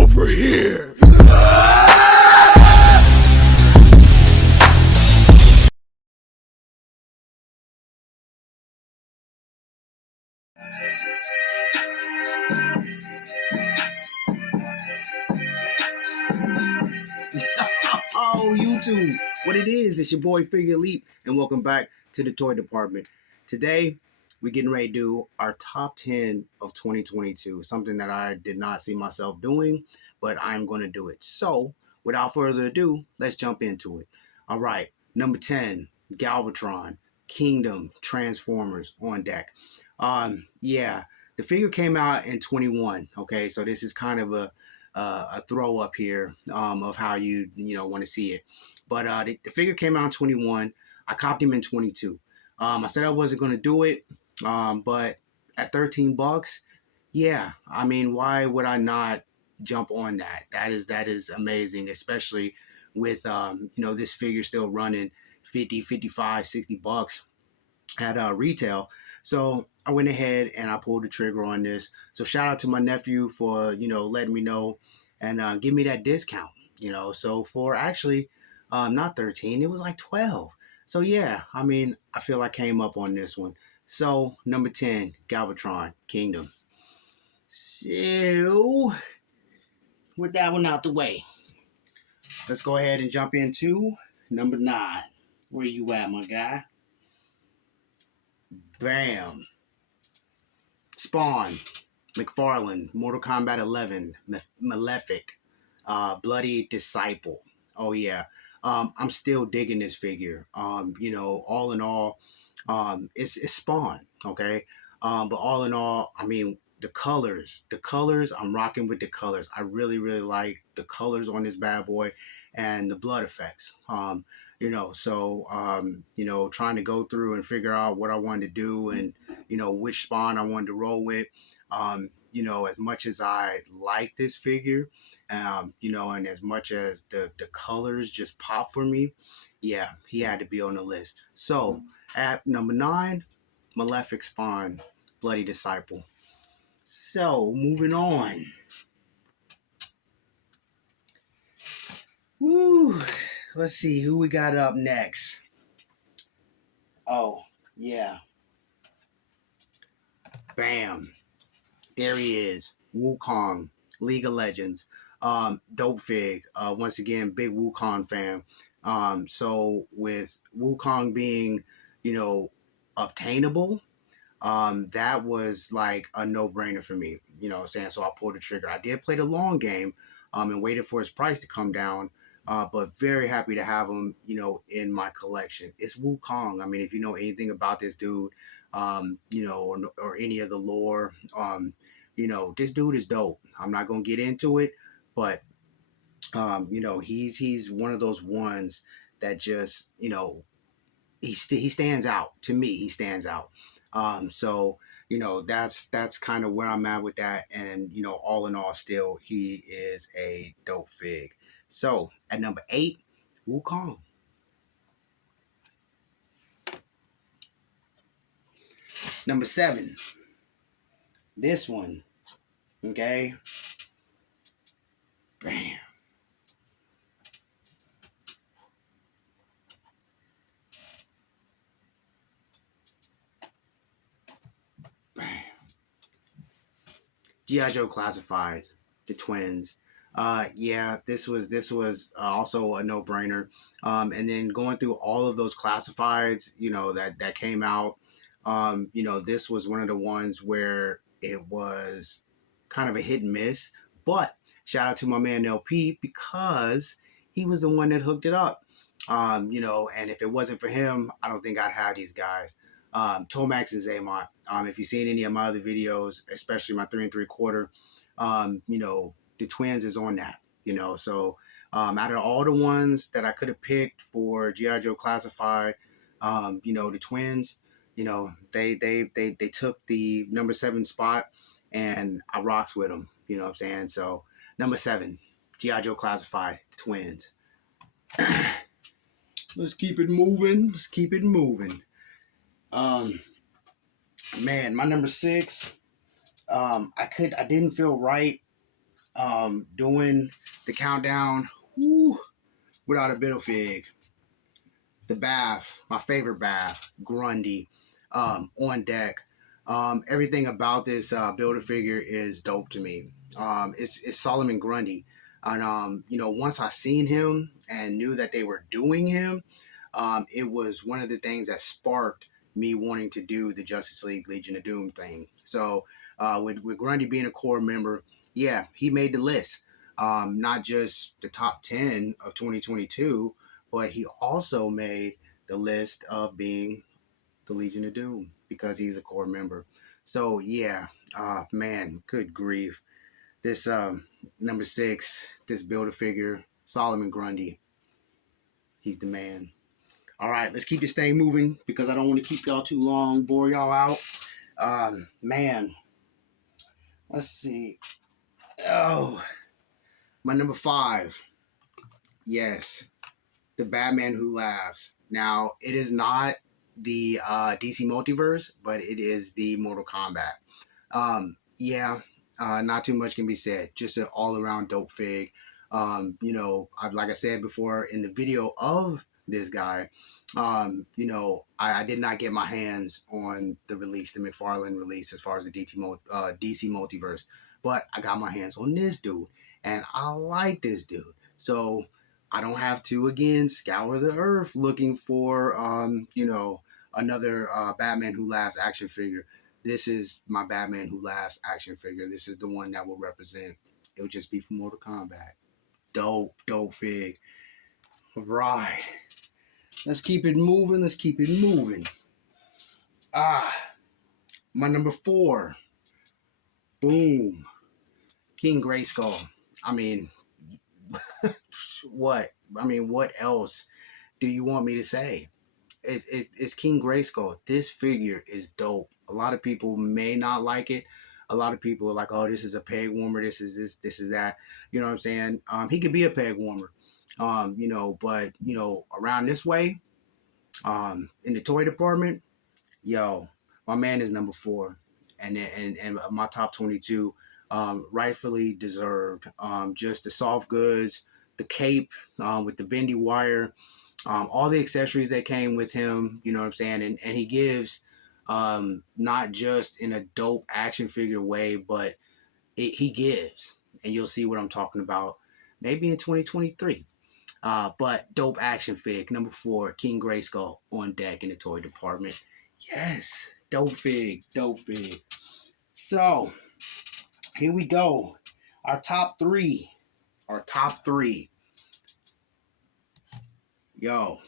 over here. Oh, YouTube. What it is, it's your boy Figure Leap, and welcome back to the toy department. Today, we're getting ready to do our top 10 of 2022, something that I did not see myself doing, but I'm going to do it. So, without further ado, let's jump into it. All right, number 10, Galvatron, Kingdom, Transformers on deck. Yeah, the figure came out in 21, okay, so this is kind of a throw up here of how you want to see it. But the figure came out in 21. I copped him in 22. I said I wasn't going to do it, but at 13 bucks, yeah. I mean, why would I not jump on that? That is amazing, especially with this figure still running 50, 55, 60 bucks at retail. So I went ahead and I pulled the trigger on this. So shout out to my nephew for letting me know and give me that discount. So for actually not 13, it was like 12. So yeah, I mean, I feel I came up on this one. So number 10, Galvatron Kingdom. So with that one out the way, let's go ahead and jump into number 9. Where you at, my guy? Bam. Spawn, McFarlane, Mortal Kombat 11, Malefic, Bloody Disciple. Oh yeah, I'm still digging this figure. All in all, it's Spawn. Okay, but all in all, I mean the colors, I'm rocking with the colors. I really like the colors on this bad boy, and the blood effects. Trying to go through and figure out what I wanted to do and which Spawn I wanted to roll with. As much as I like this figure, and as much as the colors just pop for me, yeah, he had to be on the list. So at number 9, Malefic Spawn, Bloody Disciple. So moving on. Woo. Let's see who we got up next. Oh, yeah. Bam. There he is. Wukong, League of Legends. Dope fig. Once again, big Wukong fan. So with Wukong being, obtainable, that was like a no-brainer for me. You know what I'm saying? So I pulled the trigger. I did play the long game, and waited for his price to come down. But very happy to have him, in my collection. It's Wukong. I mean, if you know anything about this dude, or any of the lore, this dude is dope. I'm not gonna get into it, but he's one of those ones that just, he stands out to me. He stands out. So that's kind of where I'm at with that. And all in all, still he is a dope fig. So at number 8, Wukong. Number 7, this one. Okay. Bam. Bam. G.I. Joe Classifieds, the twins. Yeah, this was also a no-brainer. And then going through all of those classifieds, that came out, this was one of the ones where it was kind of a hit and miss. But shout out to my man LP, because he was the one that hooked it up. And if it wasn't for him, I don't think I'd have these guys. Tomax and Zaymont. If you've seen any of my other videos, especially my 3 3/4, the twins is on that. So out of all the ones that I could have picked for G.I. Joe Classified, the twins, they took the number 7 spot, and I rocks with them. You know what I'm saying? So number 7, G.I. Joe Classified, the twins. Let's keep it moving. Let's keep it moving. Man, my number 6, I didn't feel right Doing the countdown, woo, without a bit of fig. The bath, my favorite bath, Grundy, on deck. Everything about this builder figure is dope to me. It's Solomon Grundy, and once I seen him and knew that they were doing him, it was one of the things that sparked me wanting to do the Justice League Legion of Doom thing. So with Grundy being a core member, yeah, he made the list. Not just the top 10 of 2022, but he also made the list of being the Legion of Doom because he's a core member. So yeah, man, good grief. This number 6, this builder figure, Solomon Grundy, he's the man. All right, let's keep this thing moving because I don't want to keep y'all too long, bore y'all out. Man, let's see. Oh, my number 5. Yes, the Batman Who Laughs. Now, it is not the DC Multiverse, but it is the Mortal Kombat. Yeah, not too much can be said. Just an all-around dope fig. Like I said before in the video of this guy, I did not get my hands on the release, the McFarlane release, as far as the DC Multiverse, but I got my hands on this dude, and I like this dude. So I don't have to again scour the earth looking for another Batman Who Laughs action figure. This is my Batman Who Laughs action figure. This is the one that will represent. It'll just be from Mortal Kombat. Dope fig. Right. Let's keep it moving. Let's keep it moving. My number 4. Boom. King Grayskull. I mean, what? What else do you want me to say? It's King Grayskull. This figure is dope. A lot of people may not like it. A lot of people are like, oh, this is a peg warmer. This is that. You know what I'm saying? He could be a peg warmer. But around this way, in the toy department, yo, my man is number 4, and my top 22, rightfully deserved. Just the soft goods, the cape with the bendy wire, all the accessories that came with him, you know what I'm saying? And he gives, not just in a dope action figure way, but he gives, and you'll see what I'm talking about maybe in 2023. But dope action fig, number 4, King Grayskull on deck in the toy department. Yes, dope fig. So here we go. Our top three. Yo,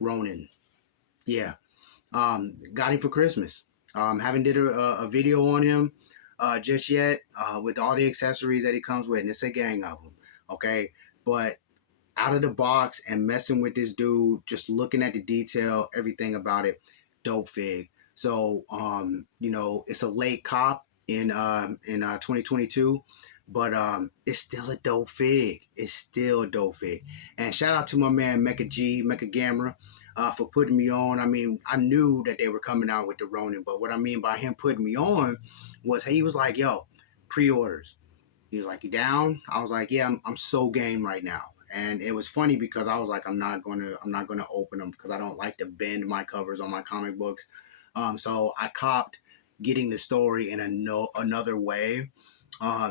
Ronin. Yeah. Got him for Christmas. Haven't did a video on him just yet with all the accessories that he comes with, and it's a gang of them. Okay, but out of the box and messing with this dude, just looking at the detail, everything about it, dope fig. So it's a late cop in 2022, but it's still a dope fig. It's still a dope fig. And shout out to my man Mecha Gamera, for putting me on. I mean, I knew that they were coming out with the Ronin, but what I mean by him putting me on was he was like, yo, pre-orders. He was like, you down? I was like, yeah, I'm so game right now. And it was funny because I was like, I'm not gonna open them because I don't like to bend my covers on my comic books. So I copped getting the story in another way.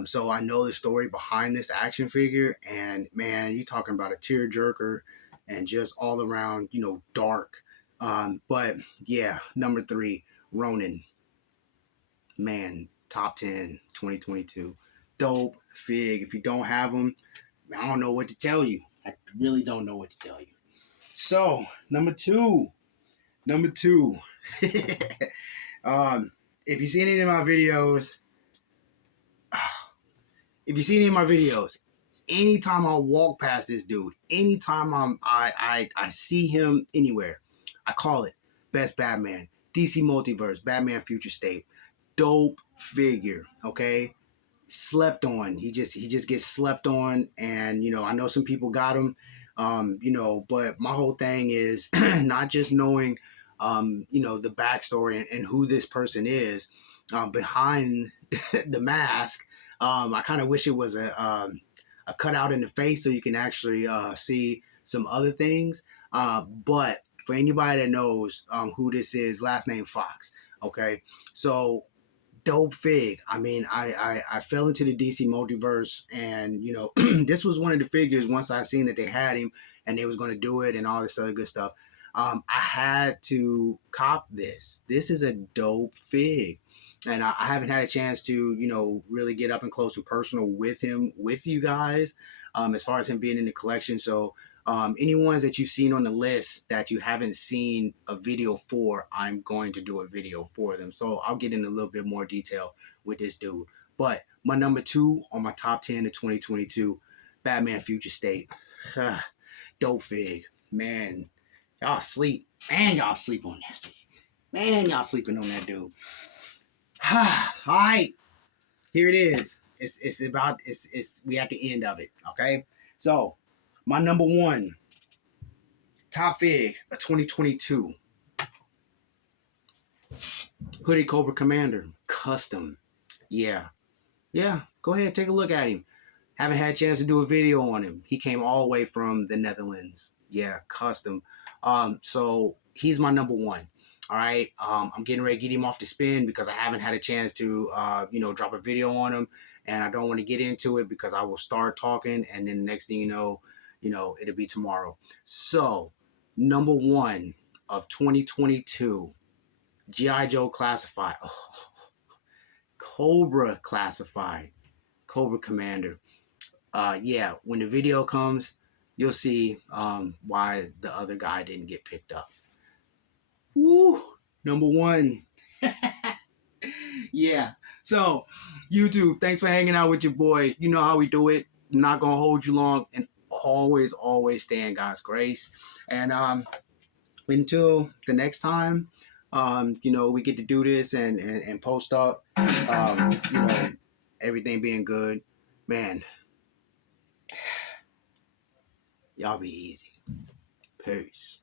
So I know the story behind this action figure, and man, you talking about a tearjerker and just all around, dark. But yeah, number 3, Ronin. Man, top 10, 2022. Dope fig. If you don't have them, I don't know what to tell you. I really don't know what to tell you. So, number two. If you see any of my videos, anytime I walk past this dude, anytime I see him anywhere, I call it Best Batman, DC Multiverse, Batman Future State. Dope figure, okay? Slept on. He just gets slept on, and I know some people got him, but my whole thing is not just knowing the backstory and who this person is behind the mask. I kind of wish it was a cutout in the face so you can actually see some other things. But for anybody that knows who this is, last name Fox. Okay, so Dope Fig. I mean, I fell into the DC multiverse, and this was one of the figures. Once I seen that they had him and they was going to do it and all this other good stuff, I had to cop this. This is a dope fig, and I haven't had a chance to really get up and close and personal with him with you guys, as far as him being in the collection. So any ones that you've seen on the list that you haven't seen a video for, I'm going to do a video for them. So I'll get in a little bit more detail with this dude. But my number 2 on my top 10 of 2022, Batman Future State. Dope fig. Man, y'all sleep. Man, y'all sleep on that dude. Man, y'all sleeping on that dude. All right. Here it is. It's we at the end of it. Okay. So my number 1 top fig of 2022, Hooded Cobra Commander custom. Yeah, go ahead, take a look at him. Haven't had a chance to do a video on him. He came all the way from the Netherlands. Yeah, custom. So he's my number 1. All right. I'm getting ready to get him off the spin because I haven't had a chance to drop a video on him, and I don't want to get into it because I will start talking, and then the next thing you know, it'll be tomorrow. So number 1 of 2022, G.I. Joe Classified. Oh, Cobra Classified. Cobra Commander. Yeah, when the video comes, you'll see why the other guy didn't get picked up. Woo! Number 1. Yeah. So, YouTube, thanks for hanging out with your boy. You know how we do it. I'm not going to hold you long, and always stay in God's grace. And until the next time, we get to do this and post up, everything being good. Man, y'all be easy. Peace.